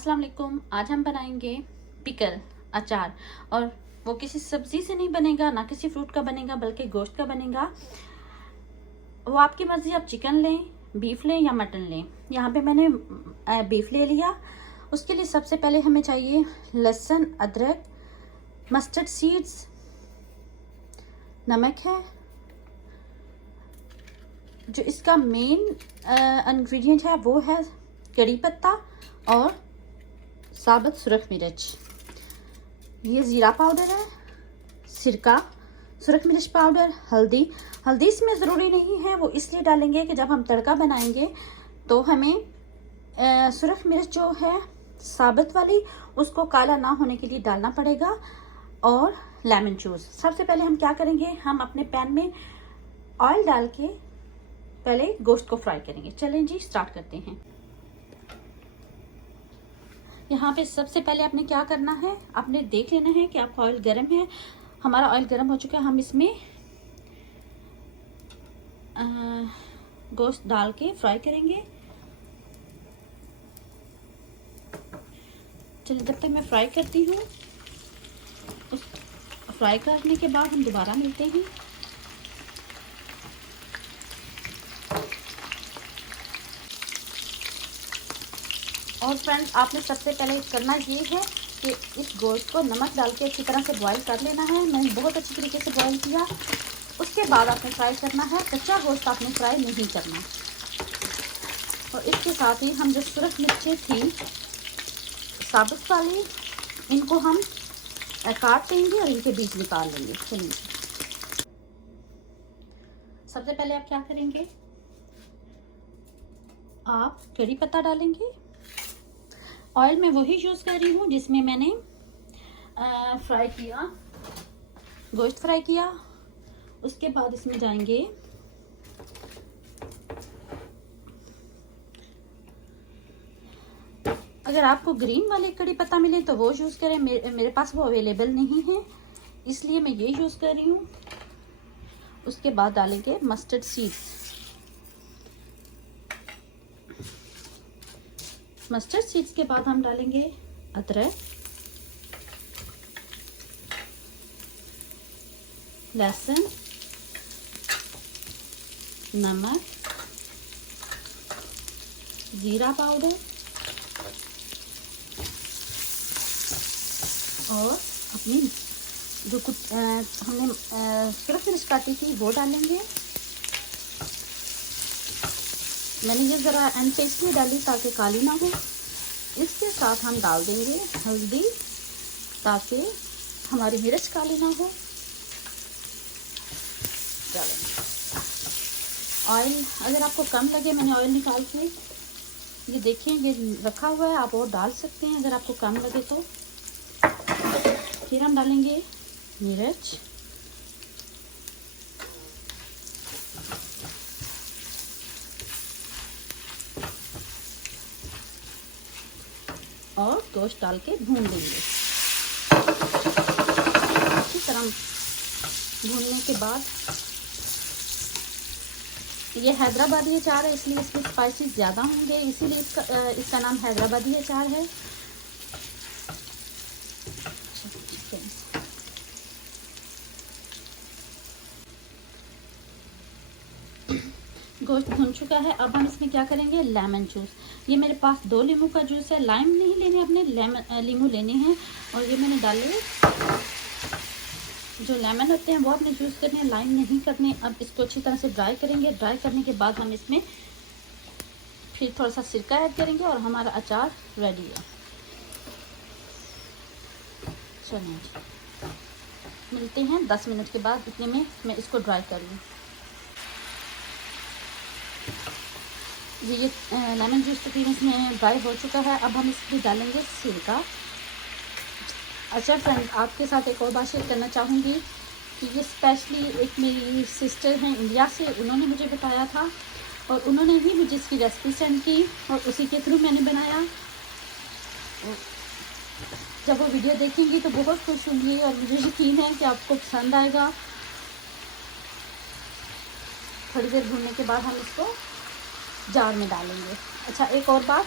अस्सलाम वालेकुम। आज हम बनाएंगे पिकल अचार, और वो किसी सब्जी से नहीं बनेगा, ना किसी फ्रूट का बनेगा, बल्कि गोश्त का बनेगा। वो आपकी मर्जी, आप चिकन लें, बीफ लें या मटन लें। यहाँ पे मैंने बीफ ले लिया। उसके लिए सबसे पहले हमें चाहिए लहसुन, अदरक, मस्टर्ड सीड्स, नमक है। जो इसका मेन इंग्रेडिएंट है वो है कड़ी पत्ता और साबुत सुरख मिर्च। ये ज़ीरा पाउडर है, सिरका, सुरख मिर्च पाउडर, हल्दी इसमें ज़रूरी नहीं है, वो इसलिए डालेंगे कि जब हम तड़का बनाएंगे तो हमें सुरख मिर्च जो है साबुत वाली, उसको काला ना होने के लिए डालना पड़ेगा। और लेमन जूस। सबसे पहले हम क्या करेंगे, हम अपने पैन में ऑयल डाल के पहले गोश्त को फ्राई करेंगे। चलें जी, स्टार्ट करते हैं। यहाँ पे सबसे पहले आपने क्या करना है, आपने देख लेना है कि आपका ऑयल गर्म है। हमारा ऑयल गर्म हो चुका है। हम इसमें गोश्त डाल के फ्राई करेंगे। चलिए, जब तक मैं फ्राई करती हूँ, उस फ्राई करने के बाद हम दोबारा मिलते हैं। और फ्रेंड्स, आपने सबसे पहले करना ये है कि इस गोश्त को नमक डाल के अच्छी तरह से बॉईल कर लेना है। मैंने बहुत अच्छी तरीके से बॉईल किया। उसके बाद आपने फ्राई करना है। कच्चा गोश्त आपने फ्राई नहीं करना। और इसके साथ ही हम जो सुरख मिर्चें थी साबुत वाली, इनको हम काट देंगे और इनके बीज निकाल लेंगे। चलिए, सबसे पहले आप क्या करेंगे, आप कड़ी पत्ता डालेंगे। ऑयल मैं वही यूज़ कर रही हूँ जिसमें मैंने फ्राई किया, गोश्त फ्राई किया। उसके बाद इसमें जाएंगे अगर आपको ग्रीन वाले कड़ी पत्ता मिले तो वो यूज़ करें। मेरे पास वो अवेलेबल नहीं है, इसलिए मैं ये यूज़ कर रही हूँ। उसके बाद डालेंगे मस्टर्ड सीड्स। मस्टर्ड सीड्स के बाद हम डालेंगे अदरक, लहसुन, नमक, जीरा पाउडर और अपनी जो कुछ हमने सुरख मिर्च काटी थी वो डालेंगे। मैंने ये ज़रा एंड पे इसलिए डाली ताकि काली ना हो। इसके साथ हम डाल देंगे हल्दी ताकि हमारी मिर्च काली ना हो। ऑयल अगर आपको कम लगे, मैंने ऑयल निकाल के ये देखें, ये रखा हुआ है, आप और डाल सकते हैं अगर आपको कम लगे तो। फिर हम डालेंगे मिर्च, और गोश्त डाल के भून देंगे। अच्छी तरह भूनने के बाद, ये हैदराबादी अचार है इसलिए इसके स्पाइसेस ज़्यादा होंगे, इसीलिए इसका नाम हैदराबादी अचार है। गोश्त भुन चुका है। अब हम इसमें क्या करेंगे, लेमन जूस। ये मेरे पास 2 लीमू का जूस है। लाइम नहीं लेने, अपने लीमू लेने हैं। और ये मैंने डाले, जो लेमन होते हैं वो अपने जूस करने, लाइम नहीं करने। अब इसको अच्छी तरह से ड्राई करेंगे। ड्राई करने के बाद हम इसमें फिर थोड़ा सा सिरका ऐड करेंगे और हमारा अचार रेडी है। चलिए, मिलते हैं 10 मिनट के बाद। इतने में मैं इसको ड्राई कर लूँ। ये लेमन जूस तकरीबन इसमें ड्राई हो चुका है। अब हम इसमें डालेंगे सिरका। अच्छा फ्रेंड, आपके साथ एक और बात शेयर करना चाहूँगी कि ये स्पेशली एक मेरी सिस्टर हैं इंडिया से, उन्होंने मुझे बताया था और उन्होंने ही मुझे इसकी रेसिपी सेंड की और उसी के थ्रू मैंने बनाया। जब वो वीडियो देखेंगी तो बहुत खुश होंगी और मुझे यकीन है कि आपको पसंद आएगा। थोड़ी देर भूनने के बाद हम इसको जार में डालेंगे। अच्छा, एक और बात,